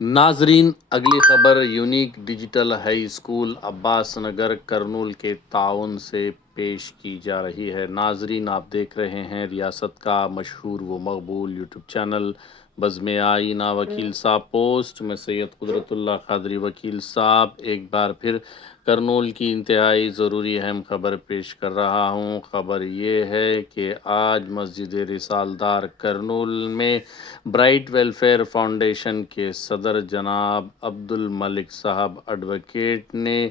ناظرین، اگلی خبر یونیک ڈیجیٹل ہائی اسکول عباس نگر کرنول کے تعاون سے پیش کی جا رہی ہے۔ ناظرین، آپ دیکھ رہے ہیں ریاست کا مشہور و مقبول یوٹیوب چینل بزم آئینہ وکیل صاحب پوسٹ میں سید قدرت اللہ قادری وکیل صاحب ایک بار پھر کرنول کی انتہائی ضروری اہم خبر پیش کر رہا ہوں۔ خبر یہ ہے کہ آج مسجد رسالدار کرنول میں برائٹ ویلفیئر فاؤنڈیشن کے صدر جناب عبد الملک صاحب ایڈوکیٹ نے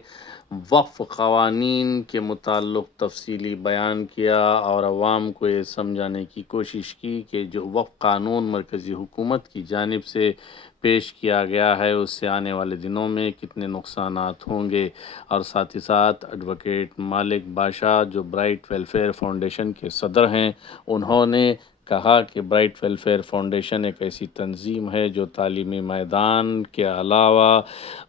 وقف قوانین کے متعلق تفصیلی بیان کیا اور عوام کو یہ سمجھانے کی کوشش کی کہ جو وقف قانون مرکزی حکومت کی جانب سے پیش کیا گیا ہے اس سے آنے والے دنوں میں کتنے نقصانات ہوں گے، اور ساتھ ہی ساتھ ایڈوکیٹ مالک بادشاہ جو برائٹ ویلفیئر فاؤنڈیشن کے صدر ہیں، انہوں نے کہا کہ برائٹ ویلفیئر فاؤنڈیشن ایک ایسی تنظیم ہے جو تعلیمی میدان کے علاوہ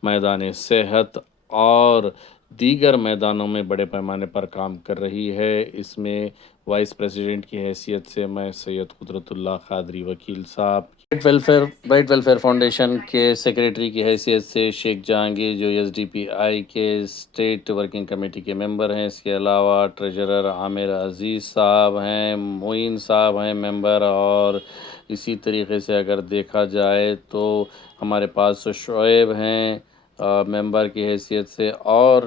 میدان صحت اور دیگر میدانوں میں بڑے پیمانے پر کام کر رہی ہے۔ اس میں وائس پریزیڈنٹ کی حیثیت سے میں سید قدرت اللہ قادری وکیل صاحب، برائٹ ویلفیئر فاؤنڈیشن کے سیکریٹری کی حیثیت سے شیخ جہانگیر جو ایس ڈی پی آئی کے اسٹیٹ ورکنگ کمیٹی کے ممبر ہیں، اس کے علاوہ ٹریجرر عامر عزیز صاحب ہیں، معین صاحب ہیں ممبر، اور اسی طریقے سے اگر دیکھا جائے تو ہمارے پاس شعیب ہیں ممبر کی حیثیت سے، اور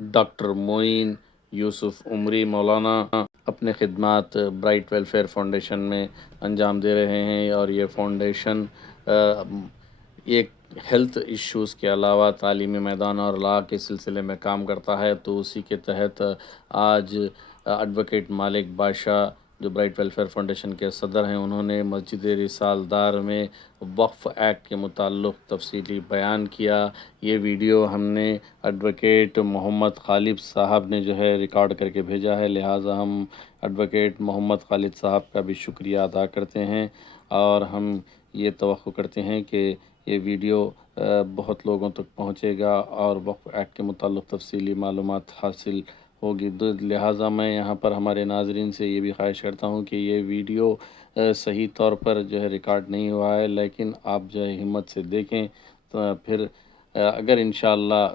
ڈاکٹر معین یوسف عمری مولانا اپنے خدمات برائٹ ویلفیئر فاؤنڈیشن میں انجام دے رہے ہیں۔ اور یہ فاؤنڈیشن ایک ہیلتھ ایشوز کے علاوہ تعلیمی میدان اور لا کے سلسلے میں کام کرتا ہے، تو اسی کے تحت آج ایڈوکیٹ مالک بادشاہ جو برائٹ ویلفیئر فاؤنڈیشن کے صدر ہیں، انہوں نے مسجد رسالدار میں وقف ایکٹ کے متعلق تفصیلی بیان کیا۔ یہ ویڈیو ہم نے ایڈوکیٹ محمد خالد صاحب نے جو ہے ریکارڈ کر کے بھیجا ہے، لہٰذا ہم ایڈوکیٹ محمد خالد صاحب کا بھی شکریہ ادا کرتے ہیں، اور ہم یہ توقع کرتے ہیں کہ یہ ویڈیو بہت لوگوں تک پہنچے گا اور وقف ایکٹ کے متعلق تفصیلی معلومات حاصل ہوگی۔ لہٰذا میں یہاں پر ہمارے ناظرین سے یہ بھی خواہش کرتا ہوں کہ یہ ویڈیو صحیح طور پر جو ہے ریکارڈ نہیں ہوا ہے، لیکن آپ جو ہے ہمت سے دیکھیں، تو پھر اگر انشاءاللہ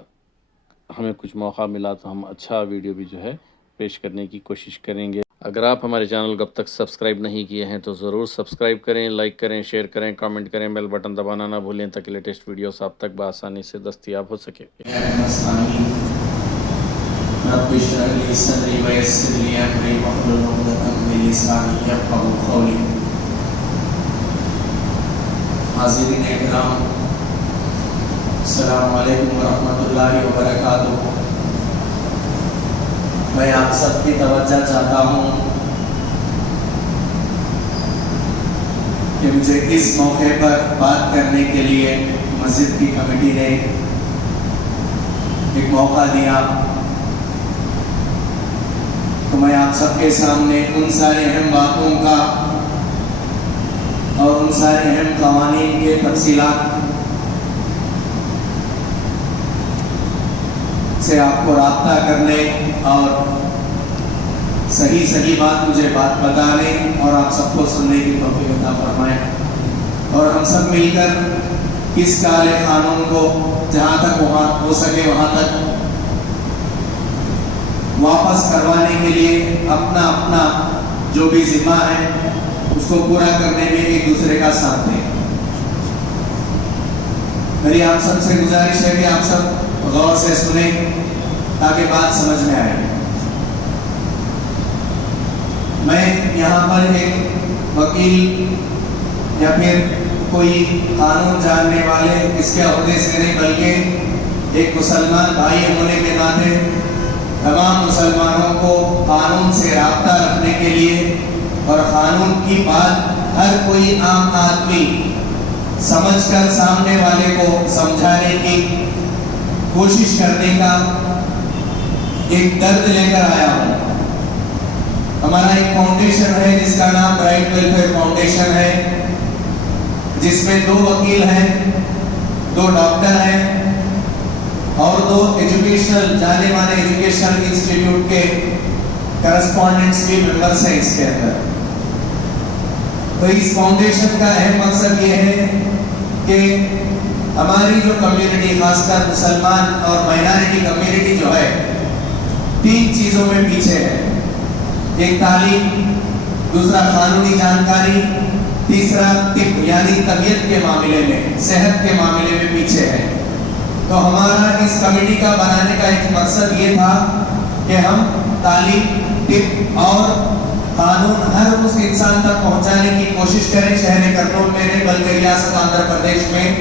ہمیں کچھ موقع ملا تو ہم اچھا ویڈیو بھی جو ہے پیش کرنے کی کوشش کریں گے۔ اگر آپ ہمارے چینل کو اب تک سبسکرائب نہیں کیے ہیں تو ضرور سبسکرائب کریں، لائک کریں، شیئر کریں، کامنٹ کریں، بیل بٹن دبانا نہ بھولیں تاکہ لیٹسٹ ویڈیوز آپ تک بآسانی سے دستیاب ہو سکے۔ رب اشرح لي صدري ويسر لي امري واحلل عقدة من لساني يفقهوا قولي۔ حاضرین اکرام، السلام علیکم ورحمۃ اللہ وبرکاتہ۔ میں آپ سب کی توجہ چاہتا ہوں کہ مجھے اس موقع پر بات کرنے کے لیے مسجد کی کمیٹی نے ایک موقع دیا، تو میں آپ سب کے سامنے ان سارے اہم باتوں کا اور ان سارے اہم قوانین کے تفصیلات سے آپ کو رابطہ کرنے اور صحیح بات مجھے بات بتانے اور آپ سب کو سننے کی توفیق عطا فرمائے، اور ہم سب مل کر اس کالے قانون کو جہاں تک وہاں ہو سکے وہاں تک واپس کروانے کے لیے اپنا جو بھی ذمہ ہے اس کو پورا کرنے میں ایک دوسرے کا ساتھ دیں۔ میری آپ سب سے گزارش ہے کہ آپ سب غور سے سنیں تاکہ بات سمجھ میں آئے۔ میں یہاں پر ایک وکیل یا پھر کوئی قانون جاننے والے اس کے عہدے سے نہیں، بلکہ ایک مسلمان بھائی ہونے کے ناطے تمام مسلمانوں کو قانون سے رابطہ رکھنے کے لیے اور قانون کی بات ہر کوئی عام آدمی سمجھ کر سامنے والے کو سمجھانے کی کوشش کرنے کا ایک درد لے کر آیا ہوں۔ ہمارا ایک فاؤنڈیشن ہے جس کا نام برائٹ ویلفیئر فاؤنڈیشن ہے، جس میں 2 وکیل ہیں، 2 ڈاکٹر ہیں اور 2 ایجوکیشنل جانے مانے ایجوکیشنل انسٹیٹیوٹ کے کرسپونڈنٹس بھی ممبرس ہیں اس کے اندر۔ تو اس فاؤنڈیشن کا اہم مقصد یہ ہے کہ ہماری جو کمیونٹی خاص کر مسلمان اور مائنارٹی کمیونٹی جو ہے 3 چیزوں میں پیچھے ہے. ایک تعلیم، دوسرا قانونی جانکاری، تیسرا طب یعنی طبیعت کے معاملے میں، صحت کے معاملے میں پیچھے ہے. تو ہمارا اس کمیٹی کا بنانے کا ایک مقصد یہ تھا کہ ہم تعلیم، طب اور قانون ہر اس انسان تک پہنچانے کی کوشش کریں، شہر کرنول میں نہیں بلکہ ریاست آندھرا پردیش میں،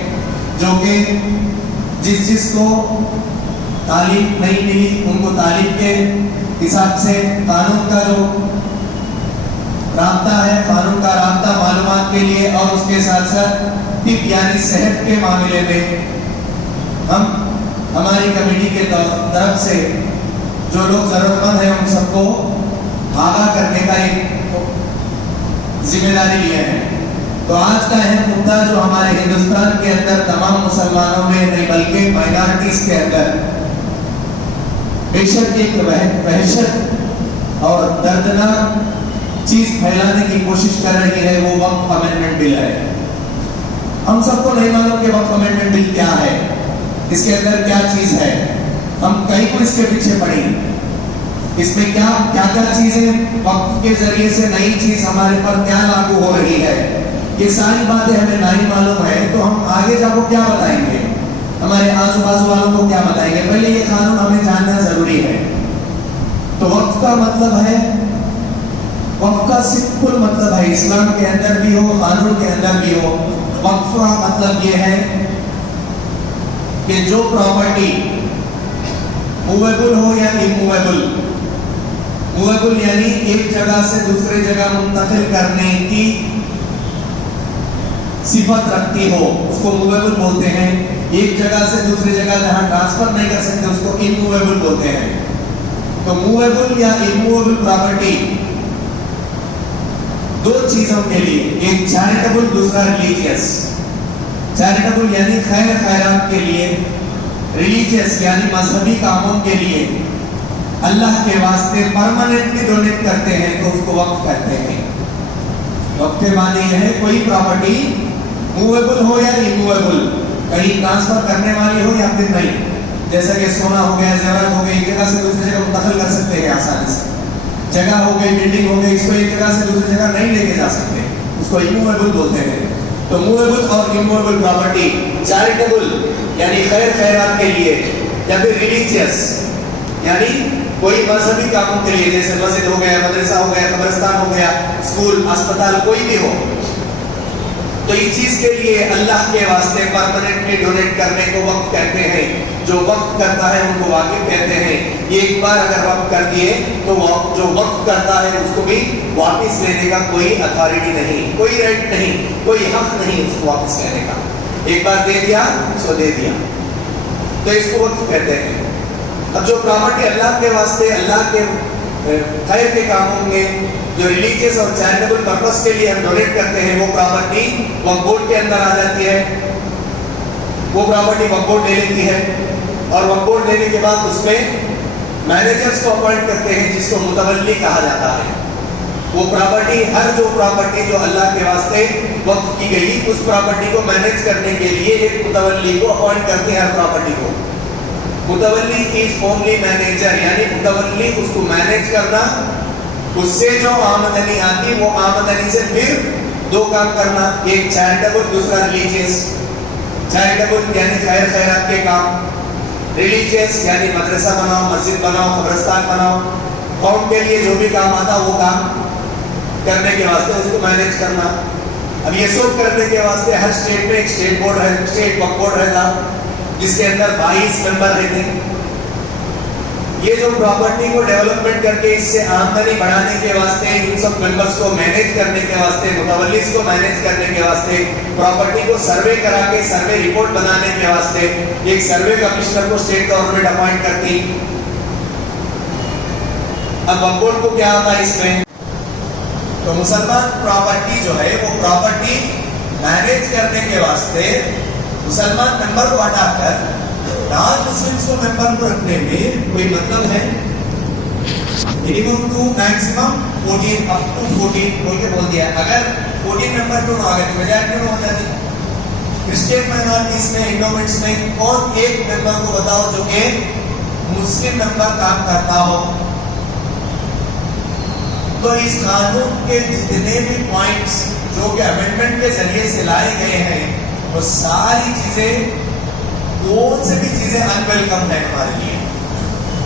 جو کہ جس کو تعلیم نہیں ملی ان کو تعلیم کے حساب سے قانون کا جو رابطہ ہے، قانون کا رابطہ معلومات کے لیے، اور اس کے ساتھ ساتھ طب یعنی صحت کے معاملے میں ہم ہماری کمیٹی کے طرف سے جو لوگ ضرورت مند ہیں ان سب کو آگاہ کرنے کا ایک ذمہ داری لیا ہے. تو آج کا اہم مدعا جو ہمارے ہندوستان کے اندر تمام مسلمانوں میں نہیں بلکہ مائنارٹیز کے اندر بے شک ایک وحشت اور دردناک چیز پھیلانے کی کوشش کر رہی ہے، وہ وقف امینڈمنٹ بل ہے. ہم سب کو نہیں معلوم کہ وقف امینڈمنٹ بل کیا ہے، اس کے اندر کیا چیز ہے. ہم کہیں کو اس کے پیچھے پڑیں، اس میں کیا کیا چیزیں وقف کے ذریعے سے نئی چیز ہمارے پر کیا لاگو ہو رہی ہے، یہ ساری باتیں ہمیں نہیں معلوم ہے. تو ہم آگے جا کو کیا بتائیں گے، ہمارے آزو بازو والوں کو کیا بتائیں گے؟ پہلے یہ قانون ہمیں جاننا ضروری ہے. تو وقف کا مطلب ہے، وقف کا سمپل مطلب ہے، اسلام کے اندر بھی ہو، قانون کے اندر بھی ہو، وقف کا مطلب یہ ہے کہ جو پراپرٹی موویبل ہو یا اموویبل، موویبل یعنی ایک جگہ سے دوسرے جگہ منتقل کرنے کی صفت رکھتی ہو اس کو موویبل بولتے ہیں. ایک جگہ سے دوسری جگہ جہاں ٹرانسفر نہیں کر سکتے اس کو اموویبل بولتے ہیں. تو موویبل یا اموویبل پراپرٹی 2 چیزوں کے لیے، ایک چیریٹیبل، دوسرا ریلیجیس. چیریٹیبل یعنی خیر خیرات کے لیے، ریلیجیس یعنی مذہبی کاموں کے لیے اللہ کے واسطے پرماننٹلی ڈونیٹ کرتے ہیں تو اس کو وقف کہتے ہیں. وقف کے معنی یہ ہے کوئی پراپرٹی موویبل ہو یا اموویبل، کہیں ٹرانسفر کرنے والی ہو یا پھر نہیں. جیسا کہ سونا ہو گیا، زیورات ہو گئی، ایک جگہ سے دوسری جگہ منتقل کر سکتے ہیں آسانی سے. جگہ ہو گئی، بلڈنگ ہو گئی، اس کو ایک جگہ سے دوسری جگہ نہیں لے کے جا سکتے، اس کو اموویبل بولتے ہیں. تو موویبل اور اموویبل پراپرٹی چیریٹیبل یعنی خیر خیرات کے لیے، یا پھر ریلیجیس یعنی کوئی مذہبی کاموں کے لیے، جیسے مسجد ہو گیا، مدرسہ ہو گیا، قبرستان ہو گیا، اسکول، اسپتال، کوئی بھی ہو، تو اس چیز کے لیے اللہ کے واسطے پرماننٹلی ڈونیٹ کرنے کو وقف کہتے ہیں. جو وقف کرتا ہے ان کو واقف کہتے ہیں. یہ ایک بار اگر وقف کر دیے تو جو وقف کرتا ہے اس کو بھی واپس لینے کا کوئی اتھارٹی نہیں، کوئی رائٹ نہیں، کوئی حق نہیں اس کو واپس لینے کا. ایک بار دے دیا سو دے دیا، تو اس کو وقف کہتے ہیں. اب جو پراپرٹی اللہ کے واسطے، اللہ کے خیر کے کاموں میں، جو ریلیجیس اور چیریٹیبل پرپس کے لیے ہم ڈونیٹ کرتے ہیں، وہ پراپرٹی وقف بورڈ کے اندر آ جاتی ہے. وہ پراپرٹی وقف بورڈ لے لیتی ہے، اور وقف بورڈ لینے کے بعد اس میں مینیجرز کو اپوائنٹ کرتے ہیں جس کو متولی کہا جاتا ہے. وہ پراپرٹی، ہر جو پراپرٹی جو اللہ کے واسطے وقف کی گئی، اس پراپرٹی کو مینیج کرنے کے لیے ایک متولی کو اپوائنٹ کرتے ہیں. ہر پراپرٹی کو متولی از اونلی مینیجر، یعنی متولی اس کو مینیج کرنا، اس سے جو آمدنی آتی وہ آمدنی سے پھر 2 کام کرنا، ایک چیریٹیبل، دوسرا ریلیجیس. چیریٹیبل یعنی خیر خیرات کے کام، ریلیجیس یعنی مدرسہ بناؤ، مسجد بناؤ، قبرستان بناؤ، قوم کے لیے جو بھی کام آتا وہ کام کرنے کے واسطے اس کو مینیج کرنا. اب یہ سب کرنے کے واسطے ہر اسٹیٹ میں ایک اسٹیٹ بورڈ ہے، اسٹیٹ وقف بورڈ رہتا جس کے اندر 22 ممبر رہتے. یہ جو پراپرٹی کو ڈیولپمنٹ کر کے اس سے آمدنی بڑھانے کے واسطے، ان سب ممبرس کو مینیج کرنے کے واسطے، متولیز کو مینیج کرنے کے واسطے، پراپرٹی کو سروے کرا کے سروے رپورٹ بنانے کے واسطے ایک سروے کمشنر کو اسٹیٹ گورنمنٹ اپوائنٹ کرتی. اب وقف بورڈ کو کیا آتا ہے اس میں؟ تو مسلمان پراپرٹی جو ہے وہ پراپرٹی مینیج کرنے کے واسطے مسلمان ممبر کو ہٹا کر نان مسلمس کو ممبر کو رکھنے میں کوئی مطلب ہے؟ Minimum to maximum 14 up to 14 بول کے بول دیا. اگر 14 ممبر کیوں نہ آ گئے تو میجارٹی کیوں ہو جاتی؟ کرسچین مائنورٹیز میں انڈومنٹس میں کون ایک ممبر کو بتاؤ جو کہ مسلم ممبر کام کرتا ہو. تو اس قانون کے جتنے بھی پوائنٹس جو کہ امینڈمنٹ کے ذریعے سے لائے گئے ہیں وہ ساری چیزیں کون سے بھی چیزیں ان ویلکم ہے ہمارے لیے.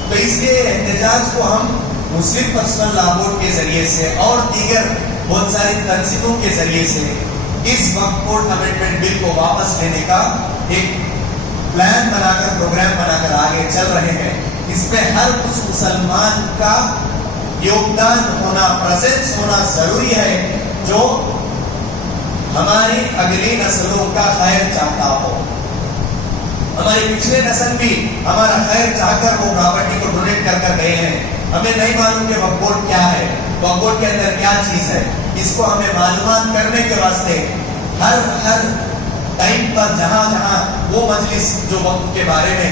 تو اس لیے احتجاج کو ہم مسلم پرسنل لا بورڈ کے ذریعے سے اور دیگر بہت ساری تنظیموں کے ذریعے سے اس وقف بورڈ امینڈمنٹ بل کو واپس لینے کا ایک پلان بنا کر پروگرام بنا کر آگے چل رہے ہیں. اس میں ہر اس مسلمان کا یوگدان ہونا، پریزنس ہونا ضروری ہے جو ہماری اگلی نسلوں کا خیر چاہتا ہو. ہماری پچھلے نسل بھی ہمارا خیر چاہ کر وہ پراپرٹی کو ڈونیٹ کر کر گئے ہیں. ہمیں نہیں معلوم کہ وقف بورڈ کیا ہے، وقف بورڈ کے اندر کیا چیز ہے. اس کو ہمیں معلومات کرنے کے واسطے ہر ٹائم پر جہاں جہاں وہ مجلس جو وقف کے بارے میں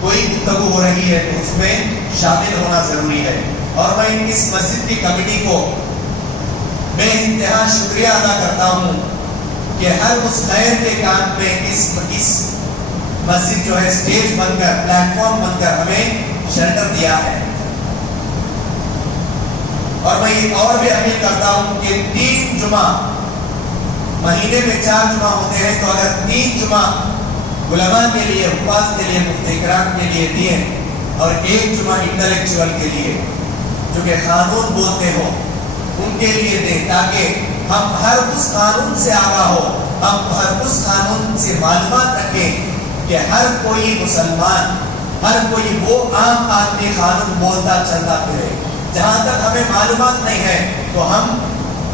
کوئی گفتگو ہو رہی ہے تو اس میں شامل ہونا ضروری ہے. اور میں اس مسجد کی کمیٹی کو میں انتہا شکریہ ادا کرتا ہوں کہ ہر اس خیر کے کام میں اس مسجد جو ہے اسٹیج بن کر، پلیٹ فارم بن کر ہمیں شیلٹر دیا ہے. اور میں یہ اور بھی اپیل کرتا ہوں کہ 3 جمعہ مہینے میں 4 جمعہ ہوتے ہیں، تو اگر 3 جمعہ علماء کے لیے، حفاظ کے لیے، مفتی کرام کے لیے دیے اور 1 جمعہ انٹلیکچوئل کے لیے جو کہ قانون بولتے ہو ان کے لیے دیں، تاکہ ہم ہر اس قانون سے آگاہ ہو، ہم ہر اس قانون سے معلومات رکھیں کہ ہر کوئی مسلمان، ہر کوئی وہ عام آدمی قانون بولتا چلتا پھرے. جہاں تک ہمیں معلومات نہیں ہے تو ہم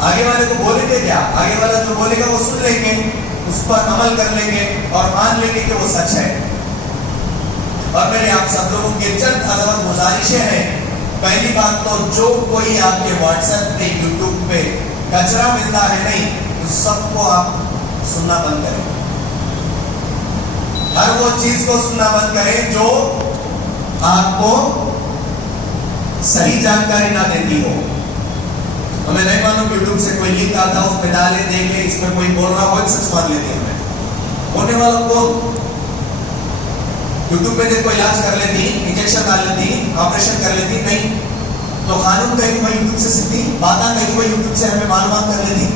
آگے والے کو بولیں گے کیا؟ آگے والا جو بولے گا وہ سن لیں گے، اس پر عمل کر لیں گے اور مان لیں گے کہ وہ سچ ہے. اور میرے آپ سب لوگوں کے چند عظمت گزارشیں ہیں. پہلی بات تو جو کوئی آپ کے واٹس ایپ پہ، یوٹیوب پہ کچرا ملتا ہے نہیں، اس سب کو آپ سننا بند کریں. ہر وہ چیز کو سننا بند کریں جو آپ کو صحیح جانکاری نہ دیتی ہو. ہمیں نہیں معلوم یوٹیوب سے کوئی لنک آتا، اس پہ ڈالیں، دیکھیں، اس میں کوئی بول رہا ہو ایک سچ مان لیتے ہیں. ہونے والوں کو یوٹیوب پہ کوئی علاج کر لیتی، انجیکشن ڈال لیتی، آپریشن کر لیتی، نہیں تو قانون کہیں وہ یوٹیوب سے سیکھتی، باتیں کہیں وہ یوٹیوب سے ہمیں معلومات کر لیتی.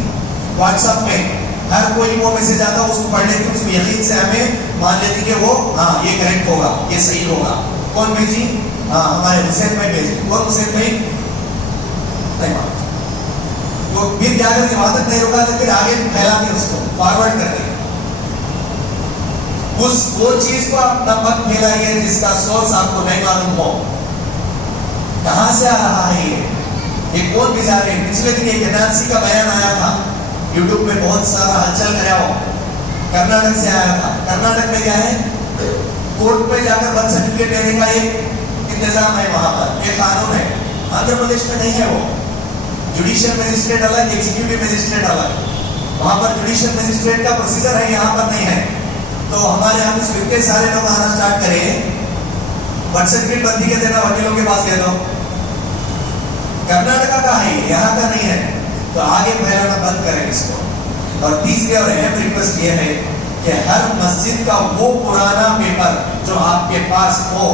واٹس ایپ میں ہر کوئی وہ میسج آتا اس کو پڑھ لیتی، اس کو یقین سے ہمیں مان لیتی کہ وہ ہاں یہ کریکٹ ہوگا، یہ صحیح ہوگا. کون بھیجی؟ ہاں ہمارے حسین بھائی بھیجی. کون حسین بھائی؟ نہیں مان. وہ پھر کیا کرتے، وہاں تک نہیں رکا تو پھر آگے پھیلاتے، اس کو فارورڈ کرتے. وہ چیز کو اپنا مت پھیلائیے جس کا سورس آپ کو نہیں معلوم ہو. کہاں سے آ رہا ہے یہ کون بھیجا رہے. پچھلے دن ایک NRC کا بیان آیا تھا، یوٹیوب میں بہت سارا ہلچل کرا ہو. کرناٹک سے آیا تھا. کرناٹک میں کیا ہے، کورٹ پہ جا کر برتھ سرٹیفکیٹ لینے کا ایک انتظام ہے، وہاں پر ایک قانون ہے. آندھر پردیش میں نہیں ہے. وہ جوڈیشل مجسٹریٹ الگ، ایگزیکٹیو مجسٹریٹ الگ. وہاں پر جوڈیشل مجسٹریٹ کا پروسیجر ہے، یہاں پر نہیں ہے. تو ہمارے یہاں کچھ اتنے سارے لوگ آنا اسٹارٹ کریں، برتھ سرٹیفکیٹ بندی کے دینا وکیلوں کے پاس لے دو. کرناٹکا کا ہے، یہاں کا نہیں ہے. تو آگے پھیلانا بند کریں اس کو. اور تیسری اور اہم ریکویسٹ یہ ہے کہ ہر مسجد کا وہ پرانا پیپر جو آپ کے پاس ہو،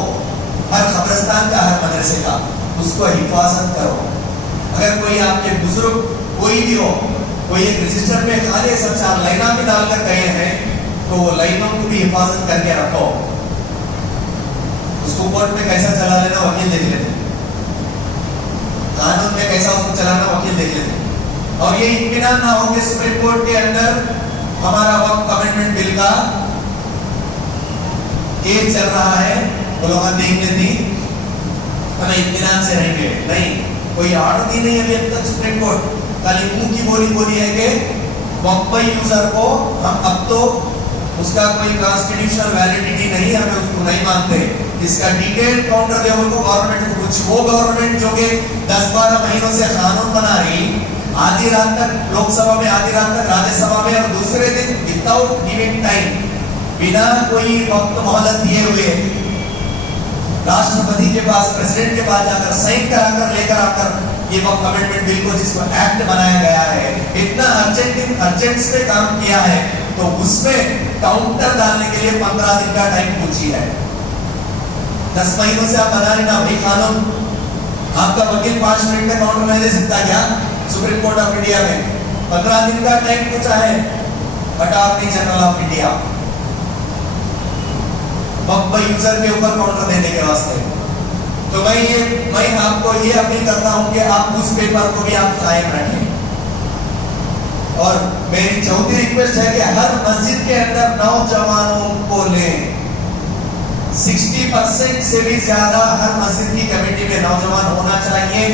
ہر قبرستان کا، ہر مدرسے کا، اس کو حفاظت کرو. اگر کوئی آپ کے بزرگ کوئی بھی ہو، کوئی ایک رجسٹر میں خالی سب 4 لائنیں بھی ڈال کر گئے ہیں تو وہ لائنوں کو بھی حفاظت کر کے رکھو. اس کو کورٹ میں کیسا چلا لینا وکیل دیکھ لیتے، قانون میں کیسا اس کو چلانا وکیل دیکھ لیتے. اور یہ اطمینان نہ ہو کہ سپریم کورٹ کے اندر ہمارا وقف امینڈمنٹ بل کا کیس چل رہا ہے، وہ لوگ دیکھ لیتی، ہمیں اطمینان سے رہیں گے. نہیں، کوئی آرڈر دی نہیں ابھی تک سپریم کورٹ. خالی منہ کی بولی ہے کہ وقف یوزر کو ہم اب تو اس کا کوئی کانسٹیٹیوشنل ویلیڈیٹی نہیں، ہمیں اس کو نہیں مانتے. اس کا ڈیٹیل کاؤنٹر لیول کو گورنمنٹ کو کچھ، وہ گورنمنٹ جو کہ 10-12 مہینوں سے قانون بنا رہی، آدھی رات تک لوک سبھا میں، آدھی رات تک راجیہ سبھا میں، اور دوسرے دن وداؤٹ گیونگ ٹائم، بنا کوئی وقت مہلت دیے ہوئے راشٹرپتی کے پاس، پریزیڈنٹ کے پاس جا کر سائن کرا کر لے کر آ کر یہ وقف امینڈمنٹ بل کو، جس کو ایکٹ بنایا گیا ہے، اتنا ارجنٹ پہ کام کیا ہے تو اس میں کاؤنٹر ڈالنے کے لیے 15 دن کا ٹائم پوچھی ہے. 10 مہینوں سے آپ بنا لینا بھائی قانون آپ کا وکیل 5 منٹ میں کاؤنٹر نہیں دے سکتا کیا سپریم کورٹ آف انڈیا میں 15 دن کا ٹائم پوچھا ہے attorney general of India user کے اوپر کاؤنٹر دینے کے واسطے. تو میں آپ کو یہ اپیل کرتا ہوں کہ آپ اس پیپر کو بھی آپ قائم رکھیں. اور میری چوتھی ریکویسٹ ہے کہ ہر مسجد کے اندر نوجوانوں کو لیں. 60% سے بھی زیادہ ہر مسجد کی کمیٹی میں نوجوان ہونا چاہیے.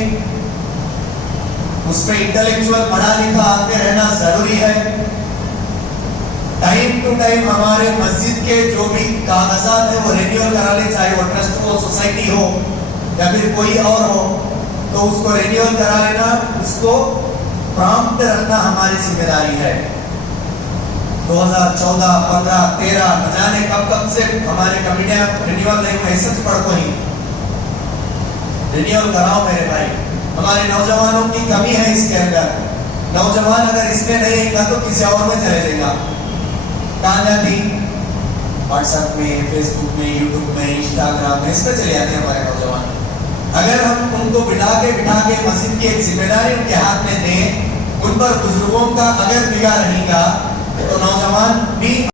اس میں انٹلیکچوئل پڑھا لکھا آدمی رہنا ضروری ہے. ٹائم ٹو ٹائم ہمارے مسجد کے جو بھی کاغذات ہیں وہ رینیول کرا لیں, چاہے وہ ٹرسٹ ہو, سوسائٹی ہو یا پھر کوئی اور ہو, تو اس کو رینیول کرا لینا, اس کو پرامپٹ رکھنا ہماری ذمہ داری ہے. 2014, 15, 13 نہ جانے کب سے ہمارے کمیٹیاں رینیول نہیں ہوئے. سچ پڑھو ہی رینیول کراؤ میرے بھائی. ہمارے نوجوانوں کی کمی ہے اس کے اندر. نوجوان اگر اس میں نہیں رہے گا تو کسی اور میں چلے جائے گا. کہاں جاتی واٹس ایپ میں, فیس بک میں, یوٹیوب میں, انسٹاگرام میں, اس پہ چلے جاتے ہیں ہمارے نوجوان. اگر ہم ان کو بٹھا کے مسجد کی ایک ذمہ داری ان کے ہاتھ میں دیں, ان پر بزرگوں کا اگر نگاہ رہے گا تو نوجوان بھی